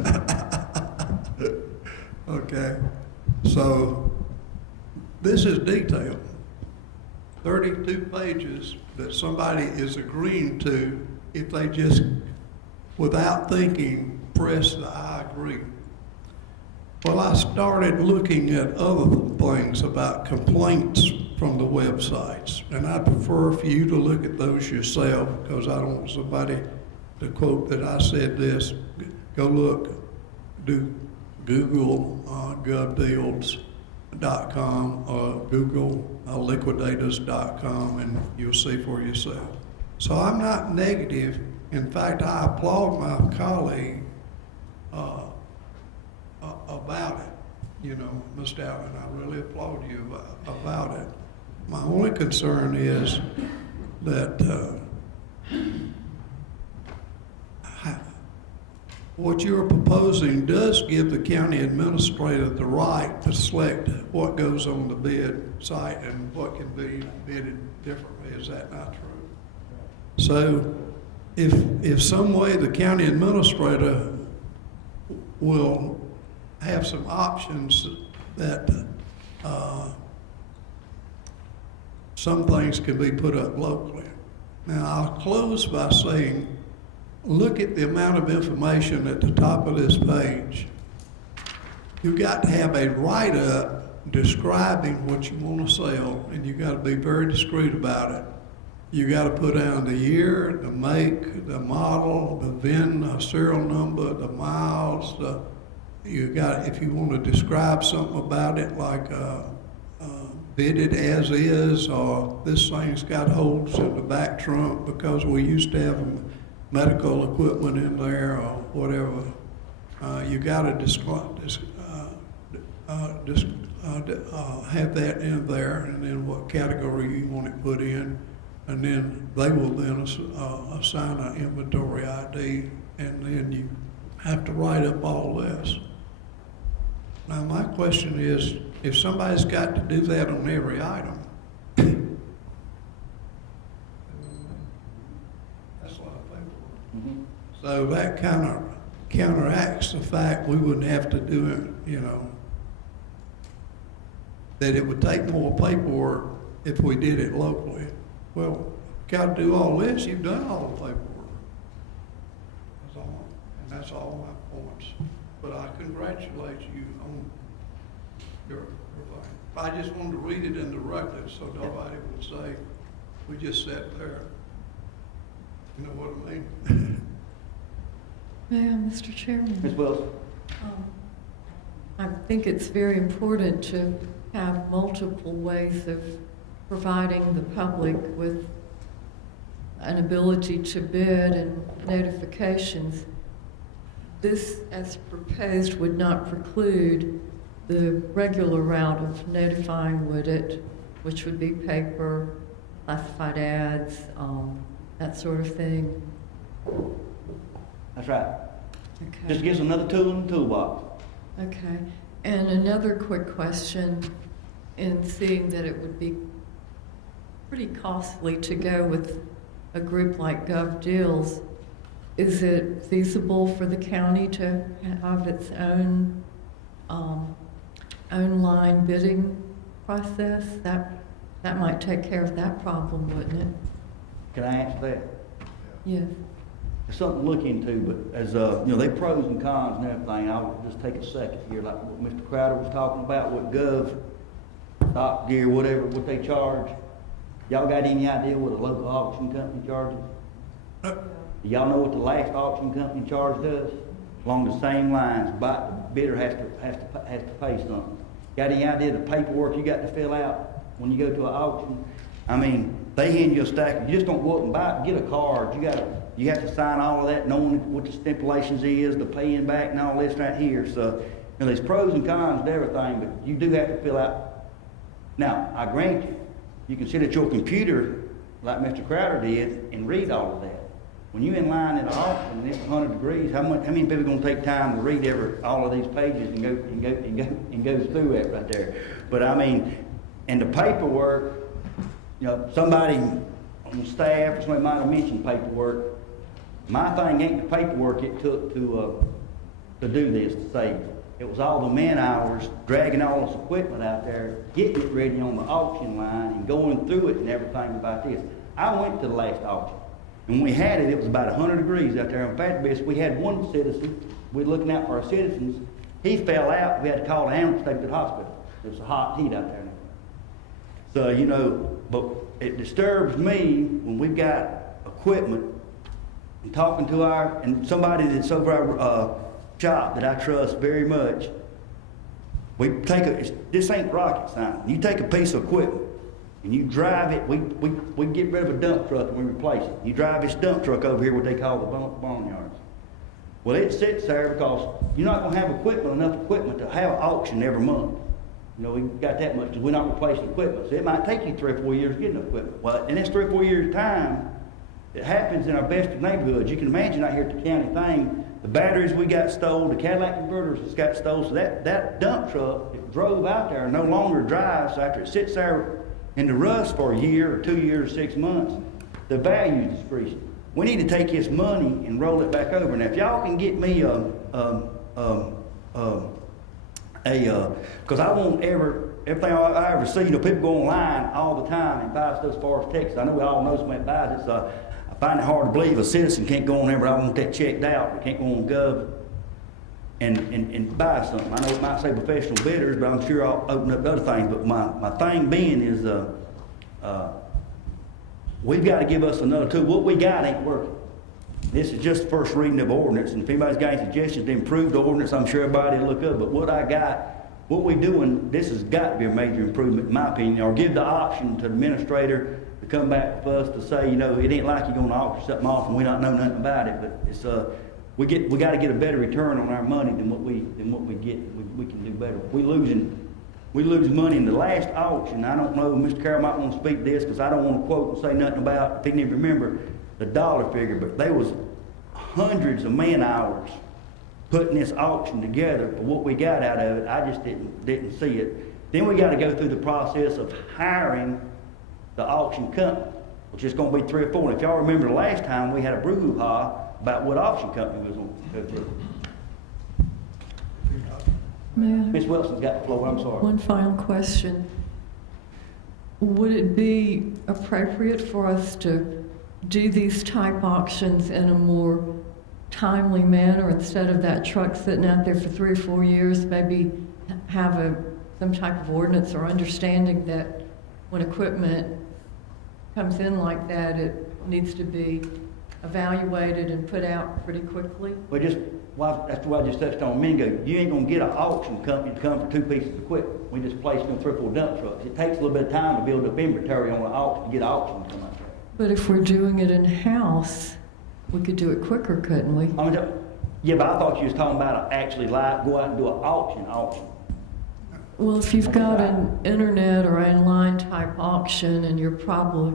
Okay, so this is detailed. 32 pages that somebody is agreeing to if they just, without thinking, press the I agree. Well, I started looking at other things about complaints from the websites, and I prefer for you to look at those yourself because I don't want somebody to quote that I said this. Go look, do Google govdeals.com or Google liquidators.com, and you'll see for yourself. So I'm not negative. In fact, I applaud my colleague about it. Mr. Allen, I really applaud you about it. My only concern is that what you're proposing does give the county administrator the right to select what goes on the bid site and what can be bidded differently. Is that not true? So if some way the county administrator will have some options that some things can be put up locally. Now, I'll close by saying, look at the amount of information at the top of this page. You've got to have a write-up describing what you want to sell, and you've got to be very discreet about it. You got to put down the year, the make, the model, the VIN, the serial number, the miles. You got, if you want to describe something about it, like bid it as is, or this thing's got holes in the back trunk because we used to have medical equipment in there, or whatever. You got to have that in there, and then what category you want it put in. And then they will then assign an inventory ID, and then you have to write up all this. Now, my question is, if somebody's got to do that on every item, that's a lot of paperwork. Mhm. So that kind of counteracts the fact we wouldn't have to do it, you know, that it would take more paperwork if we did it locally. Well, got to do all this, you've done all the paperwork. That's all, and that's all my points. But I congratulate you on your thing. I just wanted to read it in the record so nobody would say, we just sat there. You know what I mean? Yeah, Mr. Chairman. Ms. Wilson? I think it's very important to have multiple ways of providing the public with an ability to bid and notifications. This, as proposed, would not preclude the regular route of notifying, would it? Which would be paper, classified ads, that sort of thing. That's right. Okay. Just gives another tool in the toolbox. Okay. And another quick question, in seeing that it would be pretty costly to go with a group like Gov Deals, is it feasible for the county to have its own online bidding process? That might take care of that problem, wouldn't it? Can I answer that? Yes. It's something to look into, but as, you know, they pros and cons and everything. I'll just take a second here, like what Mr. Crowder was talking about, what Gov, Doc Gear, whatever, what they charge. Y'all got any idea what a local auction company charges? Do y'all know what the last auction company charged us? Along the same lines, but the bidder has to pay something. Got any idea the paperwork you got to fill out when you go to an auction? I mean, they hand you a stack. You just don't go up and buy it. Get a card. You have to sign all of that, knowing what the stipulations is, the paying back, and all this right here. So, you know, there's pros and cons to everything, but you do have to fill out. Now, I grant you, you can sit at your computer like Mr. Crowder did and read all of that. When you're in line at an auction and it's 100 degrees, how many people are going to take time to read all of these pages and go through it right there? But I mean, and the paperwork, you know, somebody on staff or somebody might have mentioned paperwork. My thing ain't the paperwork it took to do this, to save it. It was all the man hours, dragging all this equipment out there, getting it ready on the auction line and going through it and everything about this. I went to the last auction. And when we had it, it was about 100 degrees out there. In fact, we had one citizen, we were looking out for our citizens. He fell out. We had to call the ambulance, take him to the hospital. It was a hot heat out there. So, you know, but it disturbs me when we've got equipment and talking to and somebody that's over our shop that I trust very much. We take this ain't rocket science. You take a piece of equipment and you drive it, we get rid of a dump truck and we replace it. You drive this dump truck over here, what they call the barnyards. Well, it sits there because you're not going to have enough equipment to have an auction every month. You know, we got that much because we're not replacing equipment. So it might take you 3 or 4 years to get enough equipment. Well, in this 3 or 4 years' time, it happens in our best of neighborhoods. You can imagine out here at the county thing, the batteries we got stole, the Cadillac converters that's got stole. So that dump truck that drove out there no longer drives. So after it sits there in the rust for a year or 2 years or 6 months, the value is decreasing. We need to take this money and roll it back over. Now, if y'all can get me because I want everything I ever see, people go online all the time and buy stuff as far as Texas. I know we all know somebody buys it, so I find it hard to believe a citizen can't go on there, but I want that checked out, or can't go on Gov and buy something. I know it might say professional bidders, but I'm sure I'll open up to other things. But my thing being is, we've got to give us another tool. What we got ain't working. This is just the first reading of ordinance, and if anybody's got any suggestions to improve the ordinance, I'm sure everybody will look up. But what I got, what we're doing, this has got to be a major improvement, in my opinion, or give the option to the administrator to come back with us to say, it ain't like you're going to auction something off and we don't know nothing about it. But it's we got to get a better return on our money than what we get. We can do better. We lose money in the last auction. I don't know, Mr. Carroll might want to speak to this because I don't want to quote and say nothing about, if he can even remember the dollar figure, but there was hundreds of man hours putting this auction together. But what we got out of it, I just didn't see it. Then we got to go through the process of hiring the auction company, which is going to be 3 or 4. And if y'all remember the last time, we had a brouhaha about what auction company was going to go through. Ms. Wilson's got the floor, I'm sorry. One final question. Would it be appropriate for us to do these type auctions in a more timely manner instead of that truck sitting out there for 3 or 4 years? Maybe have some type of ordinance or understanding that when equipment comes in like that, it needs to be evaluated and put out pretty quickly? That's why I just touched on a minute ago. You ain't gonna get an auction company to come for 2 pieces of equipment. We just place them 3 or 4 dump trucks. It takes a little bit of time to build up inventory on an auction, to get an auction to come out there. But if we're doing it in-house, we could do it quicker, couldn't we? Yeah, but I thought you was talking about actually go out and do an auction. Well, if you've got an internet or online type auction and you're probably,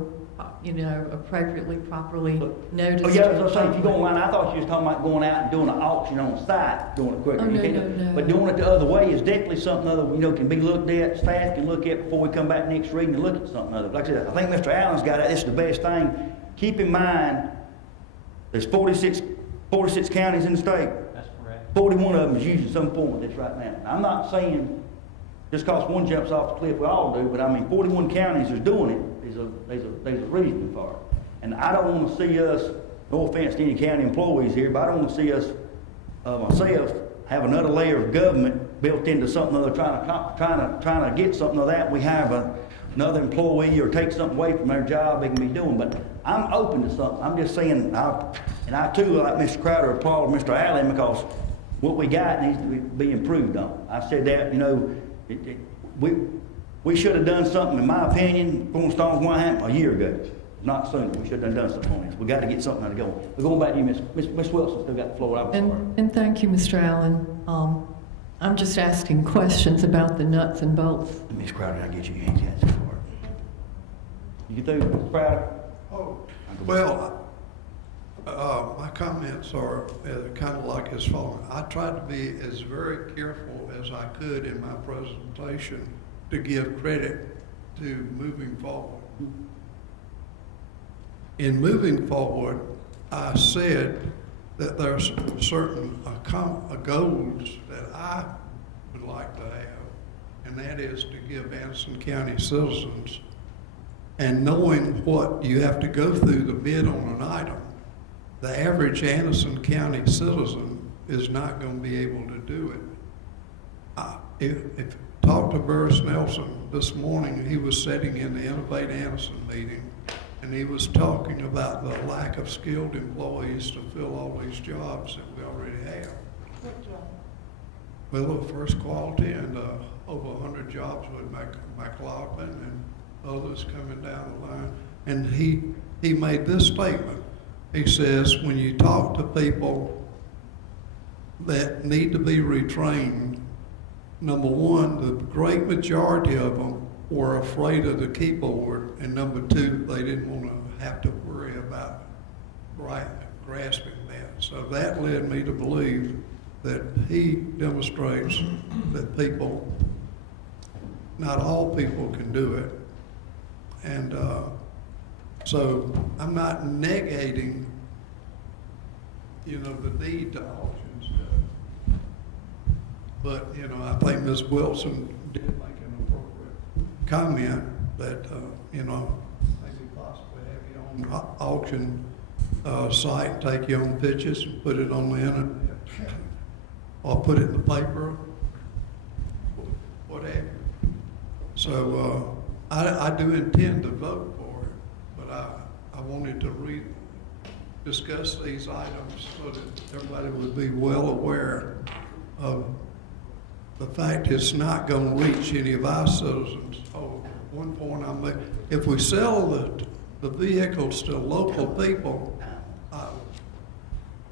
appropriately, properly noticed. Oh, yeah, as I was saying, if you go online, I thought you was talking about going out and doing an auction on site, doing it quicker. Oh, no. But doing it the other way is definitely something other, can be looked at, staff can look at before we come back next reading and look at something other. Like I said, I think Mr. Allen's got it. This is the best thing. Keep in mind, there's 46 counties in the state. That's correct. 41 of them is using some form of this right now. I'm not saying just because one jumps off the cliff, we all do, but 41 counties is doing it. There's a reason for it. And I don't want to see us, no offense to any county employees here, but I don't want to see us, myself, have another layer of government built into something other, trying to get something of that. We have another employee or take something away from their job they can be doing. But I'm open to something. I'm just saying, I too, like Mr. Crowder, applaud Mr. Allen because what we got needs to be improved on. I said that, we should have done something, in my opinion, Pulling Stones a year ago, not sooner. We should have done something on this. We got to get something out of going. We're going back to you, Miss Wilson. Still got the floor. I'm sorry. And thank you, Mr. Allen. I'm just asking questions about the nuts and bolts. Miss Crowder, I'll get you your hands out for it. You get through, Mr. Crowder? Oh, well, my comments are kind of like as following. I tried to be as very careful as I could in my presentation to give credit to moving forward. In moving forward, I said that there's certain goals that I would like to have, and that is to give Anderson County citizens, and knowing what you have to go through to bid on an item, the average Anderson County citizen is not going to be able to do it. If talked to Burris Nelson this morning, he was sitting in the Innovate Anderson meeting, and he was talking about the lack of skilled employees to fill all these jobs that we already have. What job? Well, the first quality and over 100 jobs with McLaughlin and others coming down the line. And he made this statement. He says, when you talk to people that need to be retrained, number one, the great majority of them were afraid of the keyboard, and number two, they didn't want to have to worry about grasping that. So that led me to believe that he demonstrates that people, not all people can do it. And so I'm not negating, the need to auction stuff. But, I think Ms. Wilson did make an appropriate comment that, maybe possibly have you on auction site, take your own pictures and put it on the internet, or put it in the paper, whatever. So, I do intend to vote for it, but I wanted to discuss these items so that everybody would be well aware of the fact it's not gonna reach any of our citizens. Oh, one point I'm making, if we sell the vehicles to local people,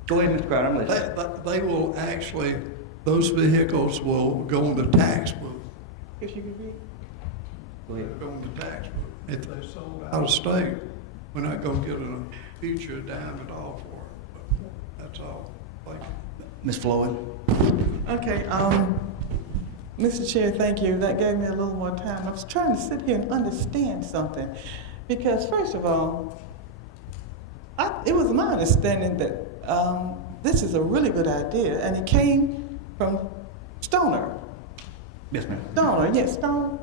Go ahead, Mr. Crowder, I'm listening. they will actually, those vehicles will go in the tax book. If you could read. Go ahead. They'll go in the tax book. If they sold out of state, we're not gonna get a future dime at all for it. But that's all. Thank you. Ms. Floyd? Okay, Mr. Chair, thank you. That gave me a little more time. I was trying to sit here and understand something. Because first of all, it was my understanding that this is a really good idea, and it came from Stoner. Yes, ma'am. Stoner, yes, Stoner.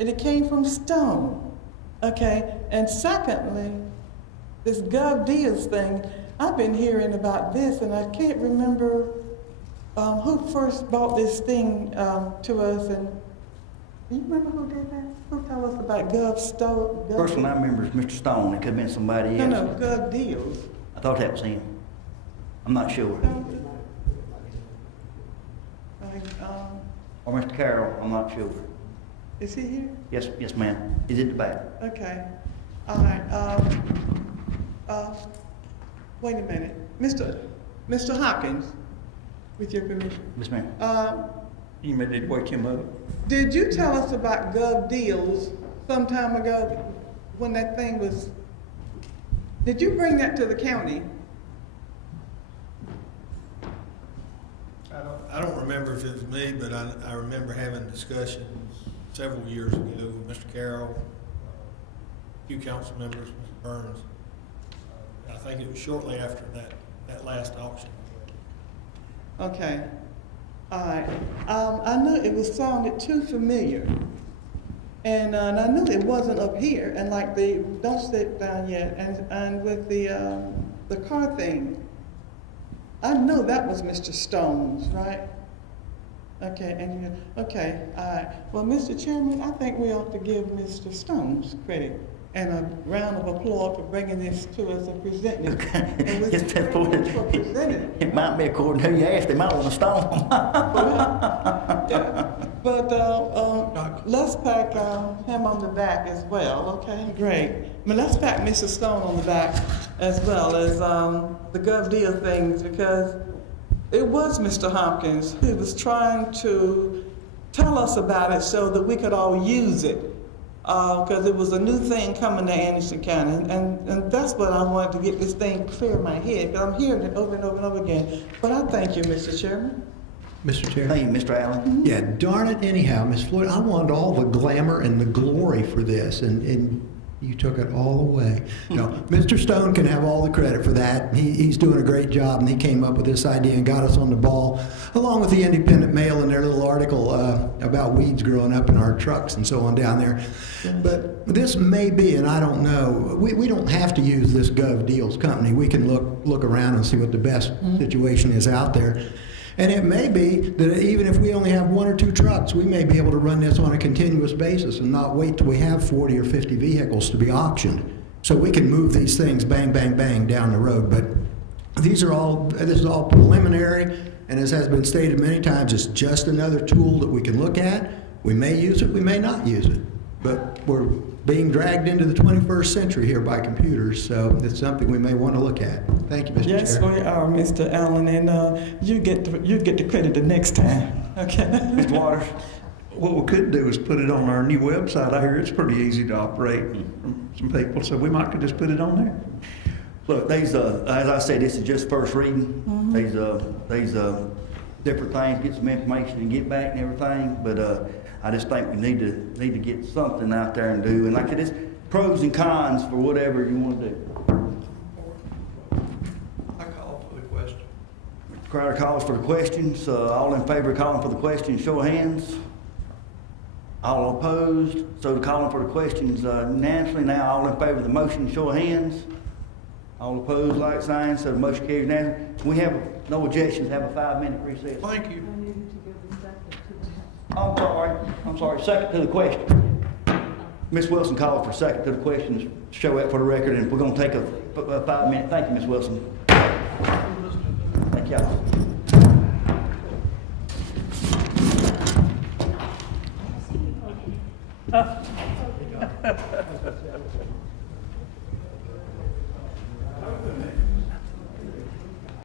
And it came from Stone. Okay, and secondly, this Gov Deals thing, I've been hearing about this, and I can't remember who first bought this thing to us, and do you remember who did that? Who told us about First one I remember is Mr. Stone. It could have been somebody else. No, Gov Deals. I thought that was him. I'm not sure. Or Mr. Carroll, I'm not sure. Is he here? Yes, ma'am. Is it the back? Okay. All right. Wait a minute. Mr. Hopkins, with your permission. Yes, ma'am. You may need to wake him up. Did you tell us about Gov Deals some time ago when that thing was, did you bring that to the county? I don't remember if it was me, but I remember having discussions several years ago with Mr. Carroll, a few council members, Mr. Burns. I think it was shortly after that last auction. Okay. All right. I knew it was sounded too familiar. And I knew it wasn't up here. And like don't sit down yet. And with the car thing, I know that was Mr. Stone's, right? Okay, okay, all right. Well, Mr. Chairman, I think we ought to give Mr. Stone's credit and a round of applause for bringing this to us and presenting it. And we Yes, Ms. Floyd. for presenting it. It might be according to who you asked. They might want to stone. Yeah. But let's pack him on the back as well, okay? Great. But let's pack Mr. Stone on the back as well as the Gov Deal things, because it was Mr. Hopkins who was trying to tell us about it so that we could all use it. Because it was a new thing coming to Anderson County, and that's what I wanted to get this thing clear in my head, because I'm hearing it over and over and over again. But I thank you, Mr. Chairman. Mr. Chair? Thank you, Mr. Allen. Yeah, darn it anyhow, Ms. Floyd, I wanted all the glamour and the glory for this, and you took it all away. No, Mr. Stone can have all the credit for that. He's doing a great job, and he came up with this idea and got us on the ball, along with the Independent Mail and their little article about weeds growing up in our trucks and so on down there. But this may be, and I don't know, we don't have to use this Gov Deals company. We can look around and see what the best situation is out there. And it may be that even if we only have 1 or 2 trucks, we may be able to run this on a continuous basis and not wait till we have 40 or 50 vehicles to be auctioned. So we can move these things bang, bang, bang down the road. But this is all preliminary, and as has been stated many times, it's just another tool that we can look at. We may use it, we may not use it. But we're being dragged into the 21st century here by computers, so it's something we may want to look at. Thank you, Mr. Chair. Yes, we are, Mr. Allen, and you get the credit the next time, okay? Mr. Waters? What we could do is put it on our new website. I hear it's pretty easy to operate from some people, so we might could just put it on there. Look, these, as I said, this is just first reading. These different things, get some information and get back and everything, but I just think we need to get something out there and do. And like I said, it's pros and cons for whatever you want to do. I call for the question. Mr. Crowder calls for the questions. All in favor of calling for the question, show of hands. All opposed? So calling for the questions unanimously now. All in favor of the motion, show of hands. All opposed, like sign, so the motion carries unanimously. We have no objections, have a 5-minute recess. Thank you. I'm sorry, second to the question. Ms. Wilson called for second to the questions, show that for the record, and we're gonna take a 5-minute. Thank you, Ms. Wilson. Thank y'all.